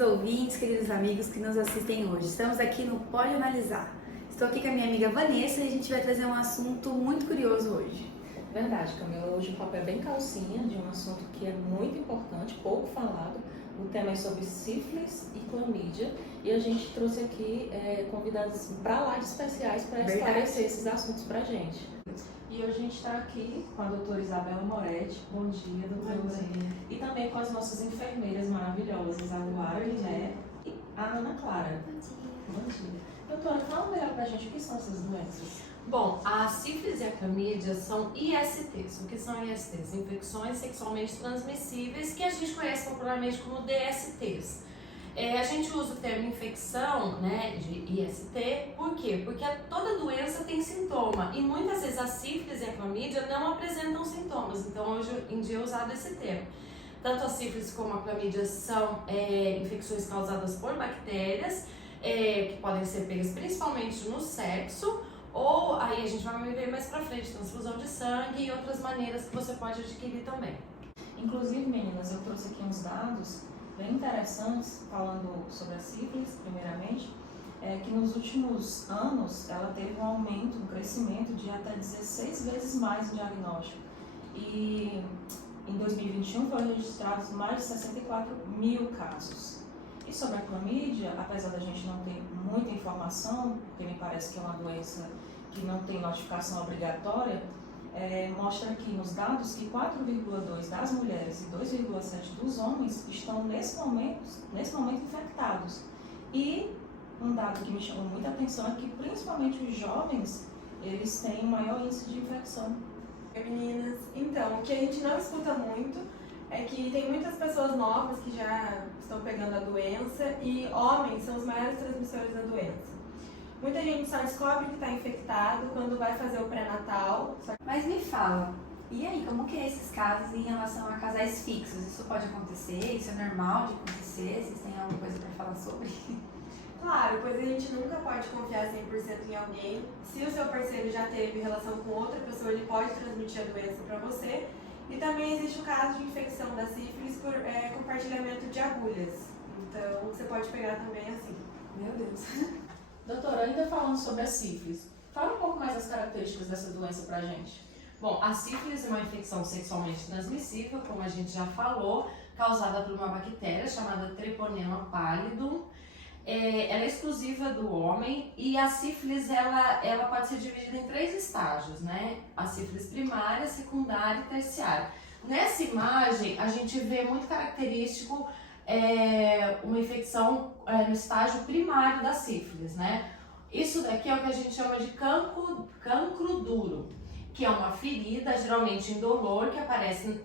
queridos ouvintes, queridos amigos que nos assistem hoje. Estamos aqui no Pode Analisar. Estou aqui com a minha amiga Vanessa e a gente vai trazer um assunto muito curioso hoje. Verdade, Camila. Hoje o papo é bem calcinha de um assunto que é muito importante, pouco falado. O tema é sobre sífilis e clamídia e a gente trouxe aqui convidados para lá de especiais para esclarecer esses assuntos para a gente. E hoje a gente está aqui com a doutora Isabela Moretti. Bom dia, doutora. Bom dia. E também com as nossas enfermeiras maravilhosas, a Luara, né? E a Ana Clara. Bom dia. Bom dia. Doutora, fala melhor para a gente o que são essas doenças. Bom, a sífilis e a clamídia são ISTs. O que são ISTs? Infecções sexualmente transmissíveis, que a gente conhece popularmente como DSTs. A gente usa o termo infecção, né, de IST, por quê? Porque toda doença tem sintoma e muitas vezes a sífilis e a clamídia não apresentam sintomas, então hoje em dia é usado esse termo. Tanto a sífilis como a clamídia são infecções causadas por bactérias, que podem ser pegas principalmente no sexo, ou aí a gente vai ver mais pra frente, transfusão de sangue e outras maneiras que você pode adquirir também. Inclusive, meninas, eu trouxe aqui uns dados bem interessantes, falando sobre a sífilis, primeiramente, que nos últimos anos ela teve um aumento, um crescimento de até 16 vezes mais no diagnóstico. E em 2021 foram registrados mais de 64 mil casos. E sobre a clamídia, apesar da gente não ter muita informação, porque me parece que é uma doença que não tem notificação obrigatória, mostra aqui nos dados que 4,2% das mulheres e 2,7% dos homens estão nesse momento infectados. E um dado que me chamou muita atenção é que principalmente os jovens, eles têm maior índice de infecção. Meninas, então, o que a gente não escuta muito é que tem muitas pessoas novas que já estão pegando a doença e homens são os maiores transmissores da doença. Muita gente só descobre que está infectado quando vai fazer o pré-natal. Mas me fala, e aí, como que é esses casos em relação a casais fixos? Isso pode acontecer? Isso é normal de acontecer? Vocês têm alguma coisa para falar sobre? Claro, pois a gente nunca pode confiar 100% em alguém. Se o seu parceiro já teve relação com outra pessoa, ele pode transmitir a doença para você. E também existe o caso de infecção da sífilis por compartilhamento de agulhas. Então, você pode pegar também assim. Meu Deus. Doutora, ainda falando sobre a sífilis, fala um pouco mais das características dessa doença pra gente. Bom, a sífilis é uma infecção sexualmente transmissível, como a gente já falou, causada por uma bactéria chamada Treponema pallidum. Ela é exclusiva do homem e a sífilis ela pode ser dividida em 3 estágios, né? A sífilis primária, secundária e terciária. Nessa imagem a gente vê muito característico uma infecção no estágio primário da sífilis, né? Isso daqui é o que a gente chama de cancro duro, que é uma ferida, geralmente indolor, que aparece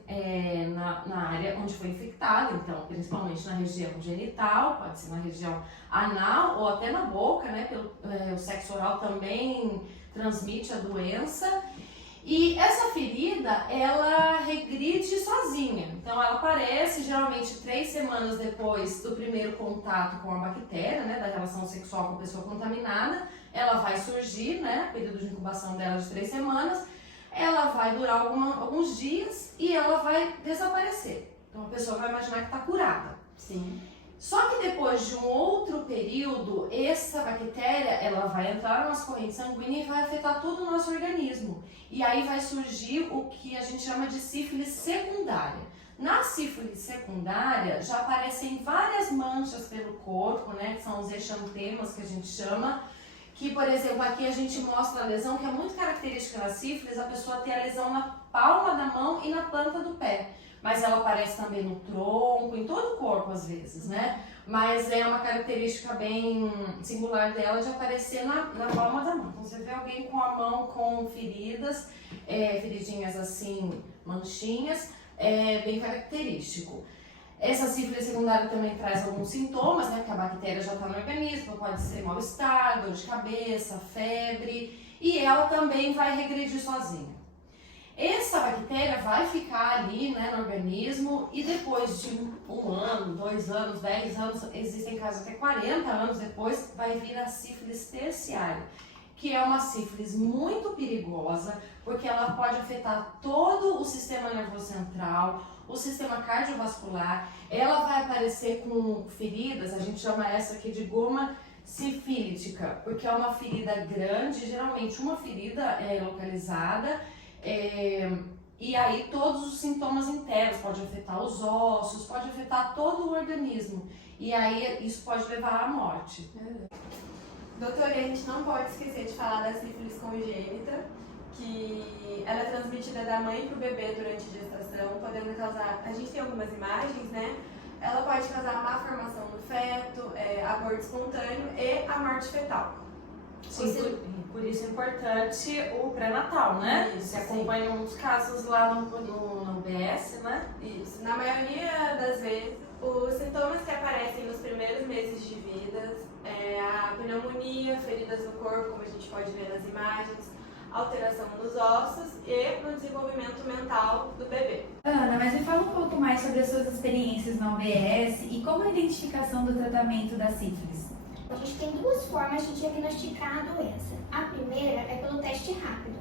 na área onde foi infectado, então principalmente na região genital, pode ser na região anal ou até na boca, né? O sexo oral também transmite a doença. E essa ferida, ela regride sozinha, então ela aparece geralmente 3 semanas depois do primeiro contato com a bactéria, né, da relação sexual com a pessoa contaminada. Ela vai surgir, né, período de incubação dela de 3 semanas, ela vai durar alguns dias e ela vai desaparecer. Então a pessoa vai imaginar que está curada. Sim. Só que depois de um outro período, essa bactéria ela vai entrar na nossa corrente sanguínea e vai afetar todo o nosso organismo. E aí vai surgir o que a gente chama de sífilis secundária. Na sífilis secundária já aparecem várias manchas pelo corpo, né, que são os exantemas que a gente chama. Que, por exemplo, aqui a gente mostra a lesão, que é muito característica da sífilis, a pessoa ter a lesão na palma da mão e na planta do pé. Mas ela aparece também no tronco, em todo o corpo às vezes, né? Mas é uma característica bem singular dela de aparecer na palma da mão. Então você vê alguém com a mão com feridas, feridinhas assim, manchinhas, bem característico. Essa sífilis secundária também traz alguns sintomas, né? Porque a bactéria já está no organismo, pode ser mal-estar, dor de cabeça, febre, e ela também vai regredir sozinha. Essa bactéria vai ficar ali, né, no organismo e depois de 1 ano, 2 anos, 10 anos, existem casos até 40 anos depois, vai vir a sífilis terciária, que é uma sífilis muito perigosa, porque ela pode afetar todo o sistema nervoso central, o sistema cardiovascular, ela vai aparecer com feridas, a gente chama essa aqui de goma sifílitica, porque é uma ferida grande, geralmente uma ferida localizada, e aí todos os sintomas internos, pode afetar os ossos, pode afetar todo o organismo, e aí isso pode levar à morte. Doutora, a gente não pode esquecer de falar da sífilis congênita, que ela é transmitida da mãe para o bebê durante a gestação, podendo causar, a gente tem algumas imagens, né? Ela pode causar má formação do feto, aborto espontâneo e a morte fetal. Sim, por isso é importante o pré-natal, né? Isso, você acompanha muitos casos lá no UBS, né? Isso. Na maioria das vezes, os sintomas que aparecem nos primeiros meses de vida é a pneumonia, feridas no corpo, como a gente pode ver nas imagens, alteração nos ossos e no desenvolvimento mental do bebê. Ana, mas me fala um pouco mais sobre as suas experiências na UBS e como a identificação do tratamento da sífilis. A gente tem duas formas de diagnosticar a doença. A primeira é pelo teste rápido,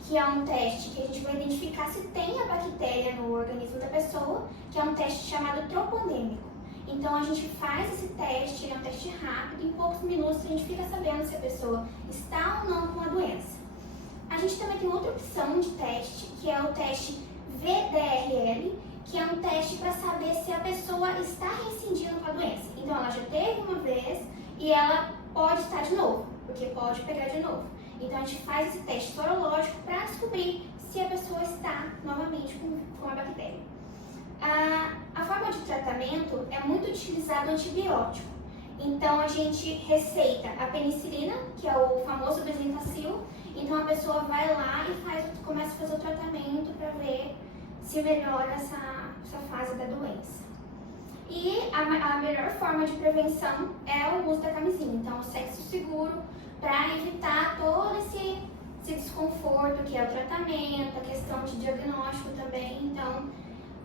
que é um teste que a gente vai identificar se tem a bactéria no organismo da pessoa, que é um teste chamado tropondêmico. Então a gente faz esse teste, ele é um teste rápido, em poucos minutos a gente fica sabendo se a pessoa está ou não com a doença. A gente também tem outra opção de teste, que é o teste VDRL, que é um teste para saber se a pessoa está reincidindo com a doença. Então ela já teve uma vez e ela pode estar de novo, porque pode pegar de novo. Então a gente faz esse teste sorológico para descobrir se a pessoa está novamente com a bactéria. A forma de tratamento é muito utilizado antibiótico. Então a gente receita a penicilina, que é o famoso Bezetacil. Então a pessoa vai lá e começa a fazer o tratamento para ver se melhora essa fase da doença. E a melhor forma de prevenção é o uso da camisinha. Então o sexo seguro, para evitar todo esse desconforto que é o tratamento, a questão de diagnóstico também. Então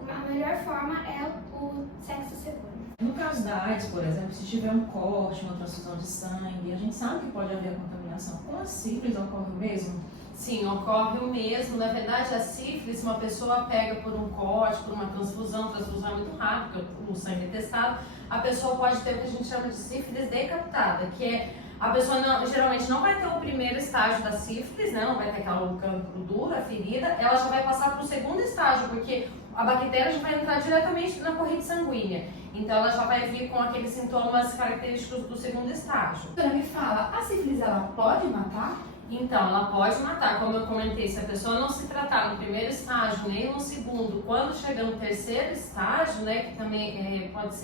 a melhor forma é o sexo seguro. No caso da AIDS, por exemplo, se tiver um corte, uma transfusão de sangue, a gente sabe que pode haver contaminação. Com a sífilis ocorre o mesmo? Sim, ocorre o mesmo. Na verdade, a sífilis, se uma pessoa pega por um corte, por uma transfusão é muito rápido, porque o sangue é testado, a pessoa pode ter o que a gente chama de sífilis decapitada, que é a pessoa geralmente não vai ter o primeiro estágio da sífilis, né? Não vai ter aquela cancro duro, a ferida, ela já vai passar para o segundo estágio, porque a bactéria já vai entrar diretamente na corrente sanguínea. Então ela já vai vir com aqueles sintomas característicos do segundo estágio. Doutora, me fala, a sífilis ela pode matar? Então, ela pode matar, como eu comentei, se a pessoa não se tratar no primeiro estágio, nem no segundo, quando chega no terceiro estágio, né, que também pode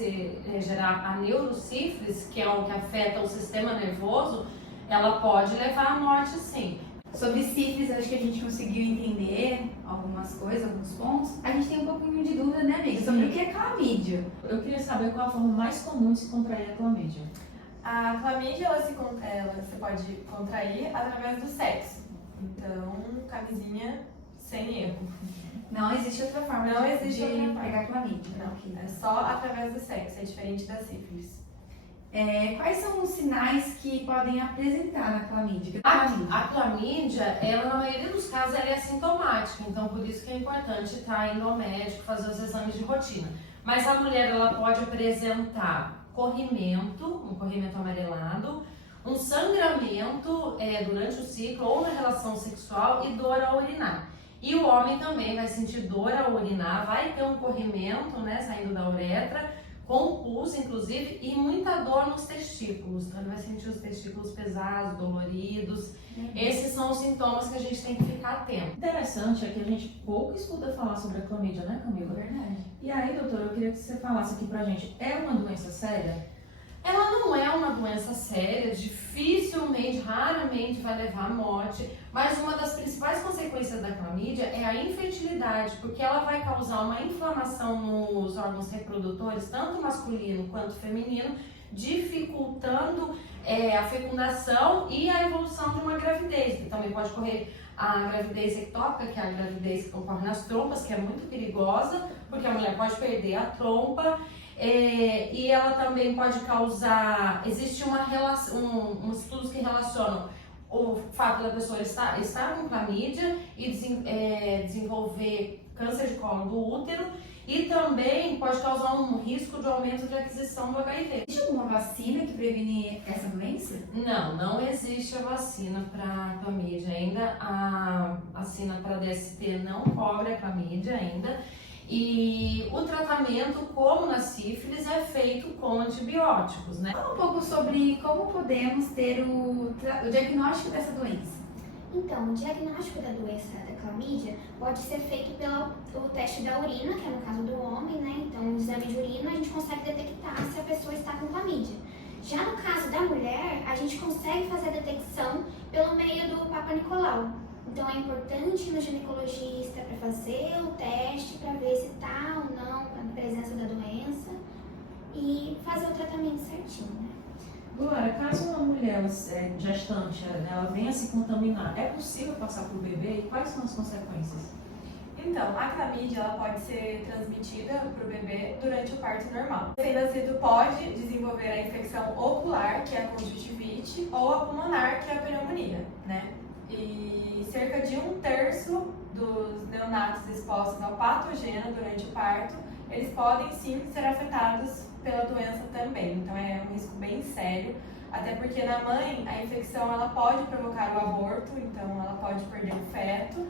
gerar a neurosífilis, que é o que afeta o sistema nervoso, ela pode levar à morte sim. Sobre sífilis, acho que a gente conseguiu entender algumas coisas, alguns pontos. A gente tem um pouquinho de dúvida, né, amiga? Sobre o que é clamídia. Eu queria saber qual a forma mais comum de se contrair a clamídia. A clamídia você pode contrair através do sexo. Então, camisinha sem erro. Não existe outra forma Não de existe outra forma. pegar clamídia. Não, é só através do sexo, é diferente da sífilis. Quais são os sinais que podem apresentar na clamídia? A clamídia, ela na maioria dos casos, ela é assintomática, então por isso que é importante estar indo ao médico, fazer os exames de rotina. Mas a mulher, ela pode apresentar um corrimento amarelado, um sangramento durante o ciclo ou na relação sexual e dor ao urinar. E o homem também vai sentir dor ao urinar, vai ter um corrimento, né, saindo da uretra, com pulso, inclusive, e muita dor nos testículos. Então, ele vai sentir os testículos pesados, doloridos. Esses são os sintomas que a gente tem que ficar atento. Interessante é que a gente pouco escuta falar sobre a clamídia, né, Camila? Verdade. E aí, doutora, eu queria que você falasse aqui pra gente, é uma doença séria? Ela não é uma doença séria, dificilmente, raramente vai levar à morte, mas uma das principais consequências da clamídia é a infertilidade, porque ela vai causar uma inflamação nos órgãos reprodutores, tanto masculino quanto feminino, dificultando a fecundação e a evolução de uma gravidez, que também pode ocorrer a gravidez ectópica, que é a gravidez que ocorre nas trompas, que é muito perigosa, porque a mulher pode perder a trompa. E ela também pode causar, existe estudos que relacionam o fato da pessoa estar com clamídia e desenvolver câncer de colo do útero e também pode causar um risco de aumento de aquisição do HIV. Existe alguma vacina que previne essa doença? Não existe a vacina para clamídia ainda. A vacina para DST não cobre a clamídia ainda. E o tratamento, como na sífilis, é feito com antibióticos, né? Fala um pouco sobre como podemos ter o diagnóstico dessa doença. Então, o diagnóstico da doença da clamídia pode ser feito pelo teste da urina, que é no caso do homem, né? Então, no exame de urina, a gente consegue detectar se a pessoa está com clamídia. Já no caso da mulher, a gente consegue fazer a detecção pelo meio do Papa Nicolau. Então, é importante no ginecologista para fazer o teste, para ver se está ou não a presença da doença e fazer o tratamento certinho, né? Glória, caso uma mulher gestante ela venha se contaminar, é possível passar para o bebê? E quais são as consequências? Então, a clamídia ela pode ser transmitida para o bebê durante o parto normal. O recém-nascido pode desenvolver a infecção ocular, que é a conjuntivite, ou a pulmonar, que é a pneumonia, né? E cerca de 1/3 dos neonatos expostos ao patogênio durante o parto, eles podem sim ser afetados pela doença também. Então é um risco bem sério, até porque na mãe a infecção ela pode provocar o aborto, então ela pode perder o feto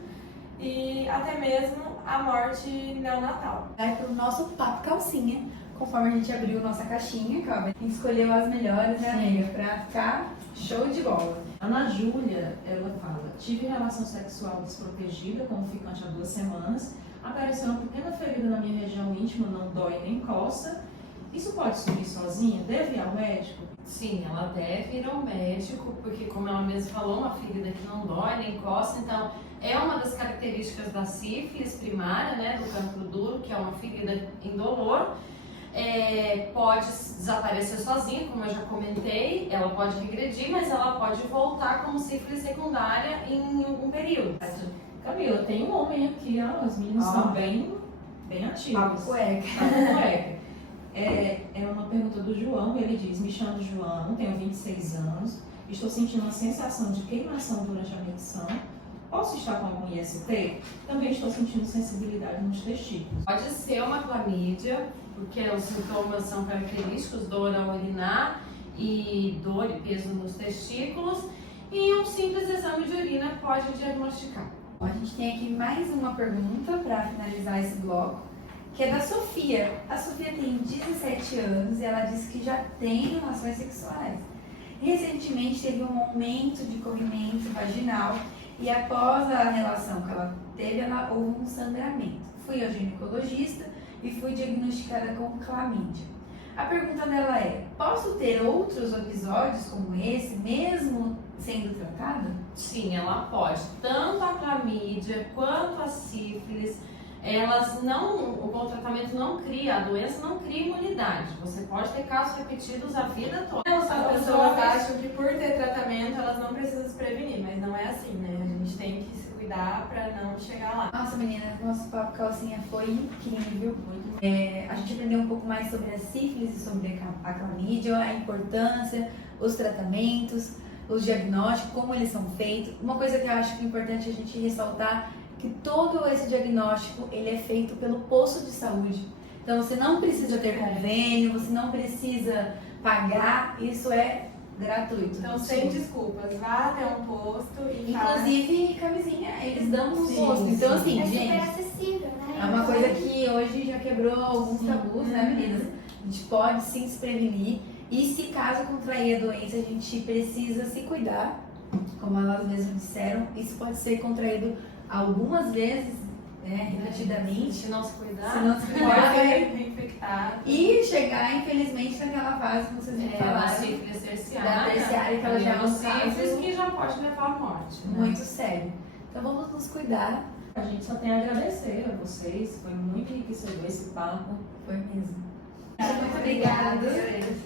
e até mesmo a morte neonatal. Vai pro nosso papo calcinha, conforme a gente abriu nossa caixinha, que ó, a gente escolheu as melhores, né, amiga, pra ficar show de bola. Ana Júlia, ela fala, tive relação sexual desprotegida com o ficante há 2 semanas, apareceu uma pequena ferida na minha região íntima, não dói nem coça. Isso pode sumir sozinha? Deve ir ao médico? Sim, ela deve ir ao médico, porque como ela mesma falou, uma ferida que não dói nem coça, então é uma das características da sífilis primária, né, do cancro duro, que é uma ferida indolor. Pode desaparecer sozinha, como eu já comentei, ela pode regredir, mas ela pode voltar como sífilis secundária em algum período. Camila, tem um homem aqui, ó, as meninas estão bem ativas. Papo cueca. Papo cueca. É uma pergunta do João, ele diz, me chamo João, tenho 26 anos, estou sentindo uma sensação de queimação durante a medição, posso estar com algum IST? Também estou sentindo sensibilidade nos testículos. Pode ser uma clamídia, porque os sintomas são característicos, dor ao urinar e dor e peso nos testículos, e um simples exame de urina pode diagnosticar. A gente tem aqui mais uma pergunta para finalizar esse bloco, que é da Sofia. A Sofia tem 17 anos e ela disse que já tem relações sexuais. Recentemente teve um aumento de corrimento vaginal e após a relação que ela teve, houve um sangramento. Fui ao ginecologista e fui diagnosticada com clamídia. A pergunta dela é, posso ter outros episódios como esse, mesmo sendo tratada? Sim, ela pode. Tanto a clamídia quanto a sífilis, o tratamento não cria, a doença não cria imunidade. Você pode ter casos repetidos a vida toda. As pessoas acham que por ter tratamento elas não precisam se prevenir, mas não é assim, né? A gente tem que se cuidar para não chegar lá. Nossa, meninas, nosso papo calcinha foi incrível. A gente aprendeu um pouco mais sobre a sífilis e sobre a clamídia, a importância, os tratamentos, os diagnósticos, como eles são feitos. Uma coisa que eu acho que é importante a gente ressaltar que todo esse diagnóstico ele é feito pelo posto de saúde. Então você não precisa ter convênio, você não precisa pagar, isso é gratuito. Então, sem desculpas, vá até um posto e inclusive camisinha, eles dão no posto. Então assim, É super gente, acessível, né? é uma coisa que hoje já quebrou alguns tabus, né, meninas? A gente pode sim se prevenir e se caso contrair a doença, a gente precisa se cuidar, como elas mesmas disseram. Isso pode ser contraído algumas vezes, repetidamente. Se não se cuidar, pode ser reinfectado. E chegar, infelizmente, naquela fase que vocês me a falaram, sífilis da terciária, terciária, que ela já é um sífilis caso que já pode levar à morte. Né? muito sério. Então vamos nos cuidar. A gente só tem a agradecer a vocês, foi muito enriquecedor esse papo. Foi mesmo. Muito Muito obrigada.